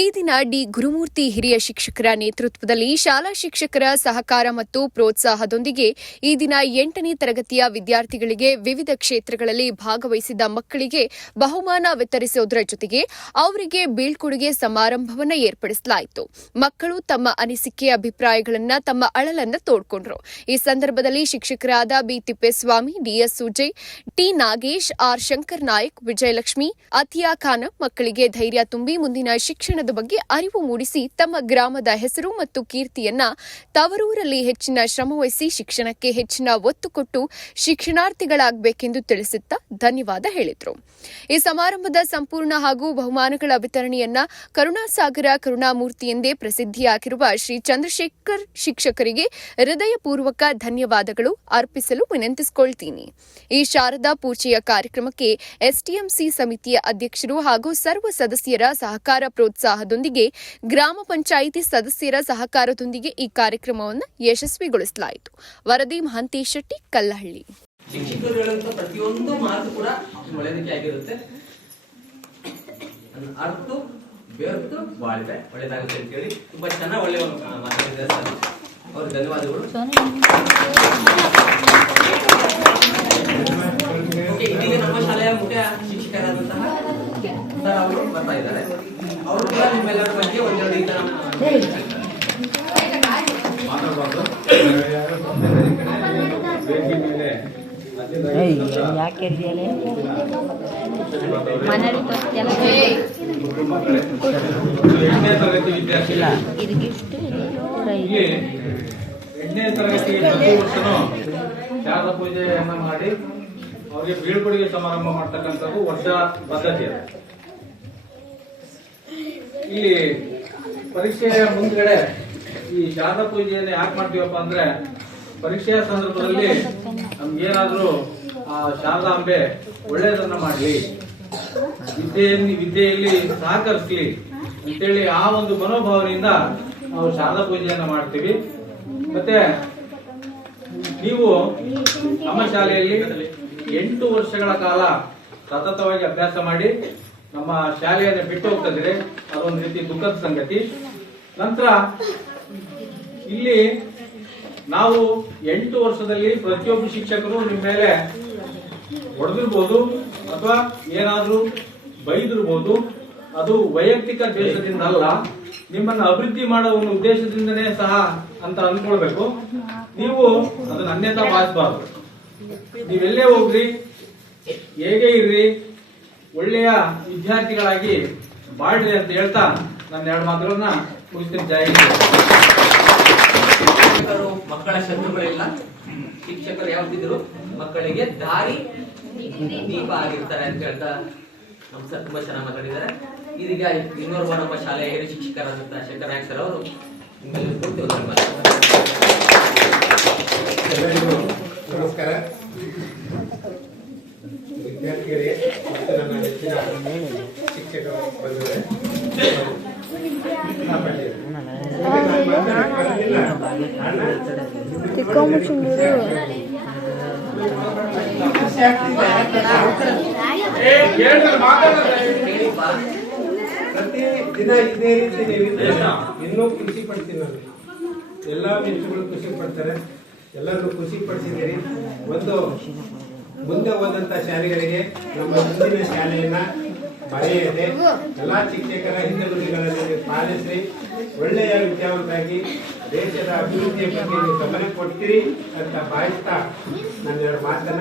ಈ ದಿನ ಡಿ ಗುರುಮೂರ್ತಿ ಹಿರಿಯ ಶಿಕ್ಷಕರ ನೇತೃತ್ವದಲ್ಲಿ ಶಾಲಾ ಶಿಕ್ಷಕರ ಸಹಕಾರ ಮತ್ತು ಪ್ರೋತ್ಸಾಹದೊಂದಿಗೆ ಈ ದಿನ 8ನೇ ತರಗತಿಯ ವಿದ್ಯಾರ್ಥಿಗಳಿಗೆ ವಿವಿಧ ಕ್ಷೇತ್ರಗಳಲ್ಲಿ ಭಾಗವಹಿಸಿದ ಮಕ್ಕಳಿಗೆ ಬಹುಮಾನ ವಿತರಿಸುವುದರ ಜೊತೆಗೆ ಅವರಿಗೆ ಬೀಳ್ಕೊಡುಗೆ ಸಮಾರಂಭವನ್ನು ಏರ್ಪಡಿಸಲಾಯಿತು. ಮಕ್ಕಳು ತಮ್ಮ ಅನಿಸಿಕೆ ಅಭಿಪ್ರಾಯಗಳನ್ನು ತಮ್ಮ ಅಳಲನ್ನು ತೋಡ್ಕೊಂಡ್ರು. ಈ ಸಂದರ್ಭದಲ್ಲಿ ಶಿಕ್ಷಕರಾದ B Thippeswamy, DS Sujay, T Nagesh, R Shankar Nayak, Vijayalakshmi, Atiya Khanam ಮಕ್ಕಳಿಗೆ ಧೈರ್ಯ ತುಂಬಿ ಮುಂದಿನ ಶಿಕ್ಷಣದ ಬಗ್ಗೆ ಅರಿವು ಮೂಡಿಸಿ ತಮ್ಮ ಗ್ರಾಮದ ಹೆಸರು ಮತ್ತು ಕೀರ್ತಿಯನ್ನ ತವರೂರಲ್ಲಿ ಹೆಚ್ಚಿನ ಶ್ರಮವಹಿಸಿ ಶಿಕ್ಷಣಕ್ಕೆ ಹೆಚ್ಚಿನ ಒತ್ತು ಕೊಟ್ಟು ಶಿಕ್ಷಣಾರ್ಥಿಗಳಾಗಬೇಕೆಂದು ತಿಳಿಸುತ್ತಾ ಧನ್ಯವಾದ ಹೇಳಿದರು. ಈ ಸಮಾರಂಭದ ಸಂಪೂರ್ಣ ಹಾಗೂ ಬಹುಮಾನಗಳ ವಿತರಣೆಯನ್ನ ಕರುಣಾಸಾಗರ ಕರುಣಾಮೂರ್ತಿ ಎಂದೇ ಪ್ರಸಿದ್ಧಿಯಾಗಿರುವ ಶ್ರೀ ಚಂದ್ರಶೇಖರ್ ಶಿಕ್ಷಕರಿಗೆ ಹೃದಯಪೂರ್ವಕ ಧನ್ಯವಾದಗಳು ಅರ್ಪಿಸಲು ವಿನಂತಿಸಿಕೊಳ್ತೀನಿ. ಈ ಶಾರದಾ ಪೂಜೆಯ ಕಾರ್ಯಕ್ರಮಕ್ಕೆ ಎಸ್ಟಿಎಂಸಿ ಸಮಿತಿಯ ಅಧ್ಯಕ್ಷರು ಹಾಗೂ ಸರ್ವ ಸದಸ್ಯರ ಸಹಕಾರ ಪ್ರೋತ್ಸಾಹದೊಂದಿಗೆ ಗ್ರಾಮ ಪಂಚಾಯಿತಿ ಸದಸ್ಯರ ಸಹಕಾರದೊಂದಿಗೆ ಈ ಕಾರ್ಯಕ್ರಮವನ್ನು ಯಶಸ್ವಿಗೊಳಿಸಲಾಯಿತು. ವರದಿ ಮಹಾಂತೇಶ್ ಶೆಟ್ಟಿ, ಕಲ್ಲಹಳ್ಳಿ. ಶಿಕ್ಷಕರು ಹೇಳುವಂತ ಪ್ರತಿಯೊಂದು ಮಾತು ಕೂಡ ಒಳ್ಳೆಯದಕ್ಕೆ ಆಗಿರುತ್ತೆ. ಅರ್ಥ ಬೆರೆತು ಬಾಳಿದೆ ಒಳ್ಳೆಯದಾಗುತ್ತೆ ಅಂತ ಹೇಳಿ ತುಂಬಾ ಚೆನ್ನಾಗಿ ಒಳ್ಳೆಯ ಮಾತಾಡಿದ್ದಾರೆ ಸರ್. ಅವ್ರಿಗೆ ಧನ್ಯವಾದಗಳು. ಇದೀಗ ನಮ್ಮ ಶಾಲೆಯ ಮುಖ್ಯ ಶಿಕ್ಷಕರಾದಂತಹ ಸರ್ ಅವರು ಬರ್ತಾ ಇದ್ದಾರೆ. ಅವರು ಕೂಡ ನಿಮ್ಮೆಲ್ಲರ ಬಗ್ಗೆ ಒಂದೆರಡು ಈ ತರ ಮಾತಾಡಬಾರ್ದು. ಎಂಟನೇ ತರಗತಿ ಪ್ರತಿ ವರ್ಷನೂ ಶಾರದಾ ಪೂಜೆಯನ್ನ ಮಾಡಿ ಅವ್ರಿಗೆ ಬೀಳ್ಕೊಡುಗೆ ಸಮಾರಂಭ ಮಾಡ್ತಕ್ಕಂಥದ್ದು ವರ್ಷ ಪದ್ಧತಿ ಅದು. ಇಲ್ಲಿ ಪರೀಕ್ಷೆಯ ಮುಂದ್ಗಡೆ ಈ ಶಾರದಾ ಪೂಜೆಯನ್ನು ಯಾಕೆ ಮಾಡ್ತೀವಪ್ಪ ಅಂದ್ರೆ, ಪರೀಕ್ಷೆಯ ಸಂದರ್ಭದಲ್ಲಿ ನಮ್ಗೇನಾದ್ರೂ ಆ ಶಾರದಾಂಬೆ ಒಳ್ಳೆಯದನ್ನ ಮಾಡ್ಲಿ, ವಿದ್ಯೆಯಲ್ಲಿ ಸಹಕರಿಸ್ಲಿ ಅಂತೇಳಿ ಆ ಒಂದು ಮನೋಭಾವನೆಯಿಂದ ನಾವು ಶಾರದಾ ಪೂಜೆಯನ್ನ ಮಾಡ್ತೀವಿ. ಮತ್ತೆ ನೀವು ನಮ್ಮ ಶಾಲೆಯಲ್ಲಿ 8 ವರ್ಷಗಳ ಕಾಲ ಸತತವಾಗಿ ಅಭ್ಯಾಸ ಮಾಡಿ ನಮ್ಮ ಶಾಲೆಯನ್ನು ಬಿಟ್ಟು ಹೋಗ್ತಿದ್ರೆ ಅದೊಂದು ರೀತಿ ದುಃಖದ ಸಂಗತಿ. ನಂತರ ಇಲ್ಲಿ ನಾವು 8 ವರ್ಷದಲ್ಲಿ ಪ್ರತಿಯೊಬ್ಬ ಶಿಕ್ಷಕರು ನಿಮ್ಮ ಮೇಲೆ ಹೊಡೆದಿರ್ಬೋದು ಅಥವಾ ಏನಾದ್ರೂ ಬೈದಿರ್ಬೋದು. ಅದು ವೈಯಕ್ತಿಕ ದ್ವೇಷದಿಂದ ಅಲ್ಲ, ನಿಮ್ಮನ್ನ ಅಭಿವೃದ್ಧಿ ಮಾಡೋ ಒಂದು ಉದ್ದೇಶದಿಂದನೇ ಸಹ ಅಂತ ಅನ್ಕೊಳ್ಬೇಕು. ನೀವು ಅದನ್ನ ಅನ್ಯತಾ ಭಾವಿಸಬಾರ್ದು. ನೀವೆಲ್ಲೇ ಹೋಗ್ರಿ, ಹೇಗೆ ಇರ್ರಿ, ಒಳ್ಳೆಯ ವಿದ್ಯಾರ್ಥಿಗಳಾಗಿ ಬಾಳ್ರಿ ಅಂತ ಹೇಳ್ತಾ ನನ್ನ 2 ಮಾತುಗಳನ್ನ ಮುಗಿಸ್ತೀನಿ. ಜೈ ಹಿಂದ್. ಶಿಕ್ಷಕರು ಮಕ್ಕಳ ಶತ್ರುಗಳಿಲ್ಲ. ಶಿಕ್ಷಕರು ಯಾವತ್ತಿದ್ರು ಮಕ್ಕಳಿಗೆ ದಾರಿ ದೀಪ ಆಗಿರ್ತಾರೆ ಅಂತ ಹೇಳ್ತಾ ನಮ್ಮ ಸರ್ ತುಂಬಾ ಚೆನ್ನಾಗಿ ಮಾತಾಡಿದ್ದಾರೆ. ಇದೀಗ ಇನ್ನೋರ್ವ ನಮ್ಮ ಶಾಲೆಯ ಹಿರಿಯ ಶಿಕ್ಷಕರಾದಂತಹ ಶಂಕರ್ ನಾಯಕ್ ಸರ್ ಅವರು ನಮಸ್ಕಾರ. ವಿದ್ಯಾರ್ಥಿಗಳಿಗೆ ಮತ್ತು ನನ್ನ ನೆಚ್ಚಿನ ಶಿಕ್ಷಕರು ಬಂದಿದ್ದಾರೆ. ಪ್ರತಿ ದಿನ ಇದೇ ರೀತಿ ನೀವಿದ್ರೆ ಇನ್ನೂ ಖುಷಿ ಪಡ್ತೀನಿ. ನಾನು ಎಲ್ಲ ಮಿತ್ರಗಳು ಖುಷಿ ಪಡ್ತಾರೆ. ಎಲ್ಲರೂ ಖುಷಿ ಪಡಿಸಿದ್ದೀರಿ. ಒಂದು ಮುಂದೆ ಹೋದಂತ ಶಾಲೆಗಳಿಗೆ ನಮ್ಮ ಮುಂದಿನ ಶಾಲೆಯನ್ನ ಬರೆಯದೆ ಎಲ್ಲ ಶಿಕ್ಷಕರ ಹಿಂದುಳಿಗಳನ್ನು ಪಾಲಿಸಿ ಒಳ್ಳೆಯ ವಿದ್ಯಾವಂತರಾಗಿ ದೇಶದ ಅಭಿವೃದ್ಧಿಯ ಬಗ್ಗೆ ನೀವು ಗಮನ ಕೊಡ್ತೀರಿ ಅಂತ ಭಾವಿಸ್ತಾ ನನ್ನ 2 ಮಾತನ್ನ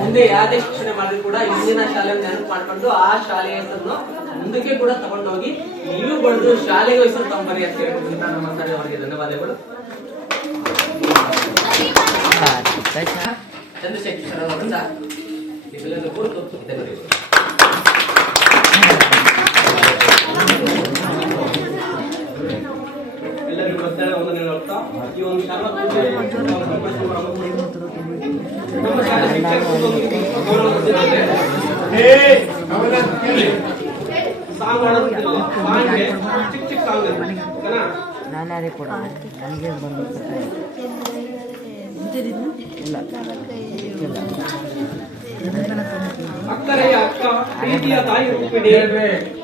ಮುಂದೆ ಯಾವುದೇ ಶಿಕ್ಷಣ ಮಾಡಿದ್ರು ಕೂಡ ಇಂದಿನ ಶಾಲೆಯನ್ನು ನೆನಪು ಮಾಡ್ಕೊಂಡು ಆ ಶಾಲೆಯ ಹೆಸರನ್ನು ಮುಂದಕ್ಕೆ ಕೂಡ ತಗೊಂಡೋಗಿ ನೀವು ಬರೆದು ಶಾಲೆಗೆ ಹೆಸರು ತಗೊಂಬರಿ ಅಂತ ಹೇಳ್ಕೊಂತ ನಮ್ಮ ಸರ್ ಅವರಿಗೆ ಧನ್ಯವಾದಗಳು. ಚಂದ್ರಶೇಖರ್ ಅವರಿಂದ ಇವೆಲ್ಲರೂ ಕೂಡ ಧನ್ಯವಾದಗಳು. ಎಲ್ಲರಿಗೂ ಮಧ್ಯಾಹ್ನ ಒಂದನೇ ಹೋಗ್ತಾ ಈ ಒಂದು ಶಾಲಾ ಪೂಜೆ ನಮ್ಮ ಶಾಲಾ ಶಿಕ್ಷಕರು ಸಾಂಗ್ ಮಾಡೋದಿಲ್ಲ. ಸಾಂಗ್ಗೆ ಚಿಕ್ಕ ಚಿಕ್ಕ ಸಾಂಗ್ ಓಕೆನಾ? ನಾನೇ ಕೊಡ ನನಗೆ ಬಂದು ಇಲ್ಲ ಅಕ್ಕರೆಯ ಅಕ್ಕ ಪ್ರೀತಿಯ ತಾಯಿ ರೂಪಿಣಿ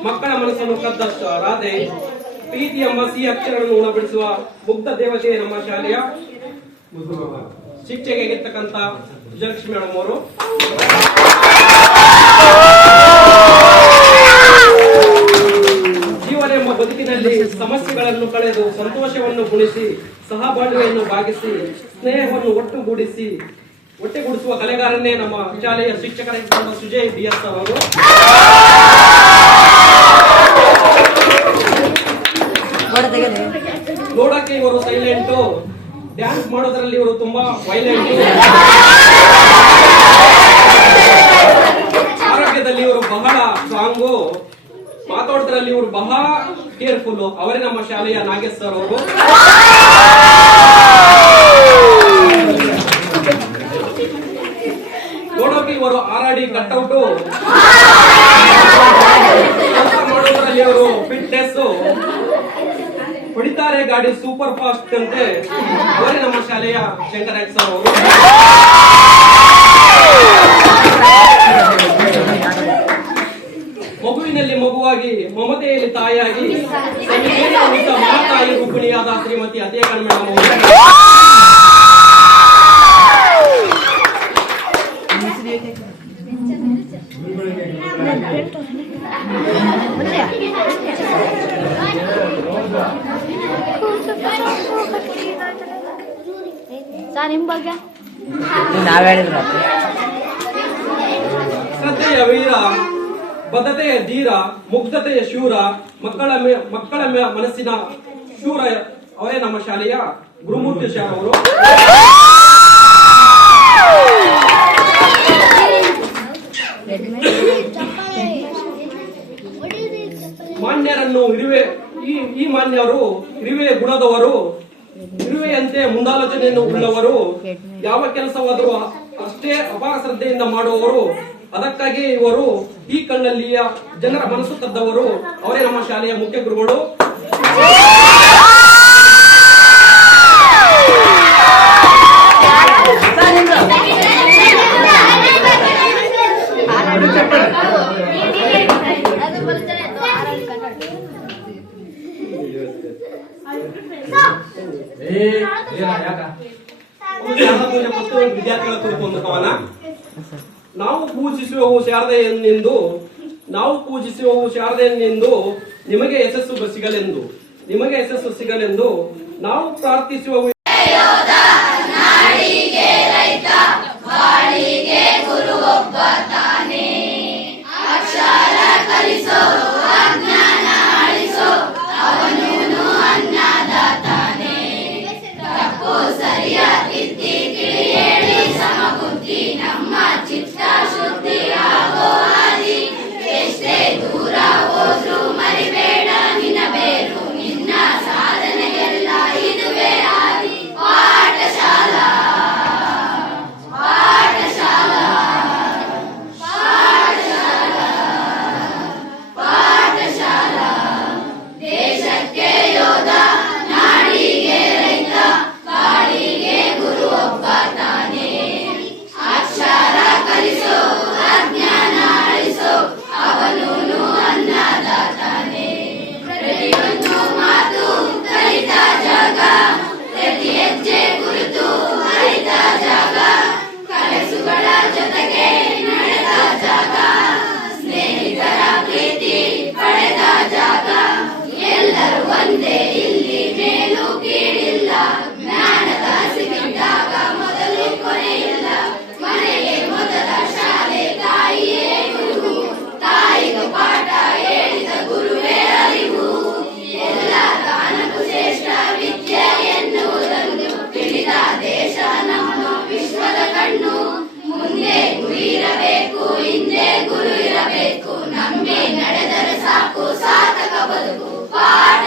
ಮಕ್ಕಳ ಮನಸ್ಸನ್ನು ಕದ್ದಷ್ಟ ರಾಧೆ ಪ್ರೀತಿ ಎಂಬ ಸಿಹಿ ಅಕ್ಷರಗಳನ್ನು ಉಣಬಡಿಸುವ ಮುಗ್ಧ ದೇವತೆ ನಮ್ಮ ಶಾಲೆಯ ಶಿಕ್ಷೆಗೆಗಿರ್ತಕ್ಕಂಥ ವಿಜಯಲಕ್ಷ್ಮಿ ಮೇಡಮ್ ಅವರು. ಜೀವನ ಎಂಬ ಬದುಕಿನಲ್ಲಿ ಸಮಸ್ಯೆಗಳನ್ನು ಕಳೆದು ಸಂತೋಷವನ್ನು ಗುಣಿಸಿ ಸಹಬಾಳ್ವೆಯನ್ನು ಭಾಗಿಸಿ ಸ್ನೇಹವನ್ನು ಒಟ್ಟುಗೂಡಿಸುವ ಕಲೆಗಾರನ್ನೇ ನಮ್ಮ ಶಾಲೆಯ ಶಿಕ್ಷಕರಾಗಿದ್ದ ಸುಜಯ್ BS ಅವರು. ನೋಡಕ್ಕೆ ಇವರು ಸೈಲೆಂಟು, ಡ್ಯಾನ್ಸ್ ಮಾಡೋದ್ರಲ್ಲಿ ಇವರು ತುಂಬಾ ವೈಲೆಂಟ್, ಆರೋಗ್ಯದಲ್ಲಿ ಇವರು ಬಹಳ ಸ್ಟ್ರಾಂಗು, ಮಾತಾಡೋದ್ರಲ್ಲಿ ಇವರು ಬಹಳ ಕೇರ್ಫುಲ್. ಅವರೇ ನಮ್ಮ ಶಾಲೆಯ ನಾಗೇಶ್ ಸರ್ ಅವರು. ನೋಡೋಕೆ ಇವರು RRD ಕಟ್ಔಟು, ಕೆಲಸ ಮಾಡೋದ್ರಲ್ಲಿ ಇವರು ಫಿಟ್ನೆಸ್, ಹೊಡಿತಾರೆ ಗಾಡಿ ಸೂಪರ್ ಫಾಸ್ಟ್ ಅಂತೆ. ಅವರೇ ನಮ್ಮ ಶಾಲೆಯ ಶಂಕರ್ ಸರ್ ಅವರು. ಮಗುವಿನಲ್ಲಿ ಮಗುವಾಗಿ ಮಮತೆಯಲ್ಲಿ ತಾಯಿಯಾಗಿ ಮಹಾತಾಯಿ ರೂಪಿಣಿಯಾದ ಶ್ರೀಮತಿ ಅತೇಕಣ ಮೇಡಮ್ ಅವರು. ಶ್ರದ್ಧೆಯ ವೀರ, ಬದ್ಧತೆಯ ಧೀರ, ಮುಗ್ಧತೆಯ ಶೂರ, ಮಕ್ಕಳ ಮನಸ್ಸಿನ ಶೂರ ಅವರೇ ನಮ್ಮ ಶಾಲೆಯ ಗುರುಮೂರ್ತಿ ಶಾಲೆ ಅವರು. ಮಾನ್ಯರನ್ನು ಈ ಮಾನ್ಯರು ಇರುವೆ ಗುಣದವರು, ಇರುವೆಯಂತೆ ಮುಂದಾಲೋಚನೆಯನ್ನು ಉಳ್ಳವರು, ಯಾವ ಕೆಲಸವಾದರೂ ಅಷ್ಟೇ ಅಪಾರ ಶ್ರದ್ಧೆಯಿಂದ ಮಾಡುವವರು. ಅದಕ್ಕಾಗಿ ಇವರು ಈ ಕಣ್ಣಲ್ಲಿಯ ಜನರ ಮನಸ್ಸು ಕದ್ದವರು. ಅವರೇ ನಮ್ಮ ಶಾಲೆಯ ಮುಖ್ಯ ಗುರುಗಳು. ವಿದ್ಯಾರ್ಥಿಗಳ ಕುರಿತು ಒಂದು ಕವನ. ನಾವು ಪೂಜಿಸುವವು ಶಾರದೆಯನ್ನೆಂದು ನಿಮಗೆ ಯಶಸ್ಸು ಸಿಗಲೆಂದು ನಾವು ಪ್ರಾರ್ಥಿಸುವವು. ಗುರು ಇರಬೇಕು, ನಂಬಿ ನಡೆದರೆ ಸಾಕು ಸಾರ್ಥಕ ಬದುಕು ಪಾಠ.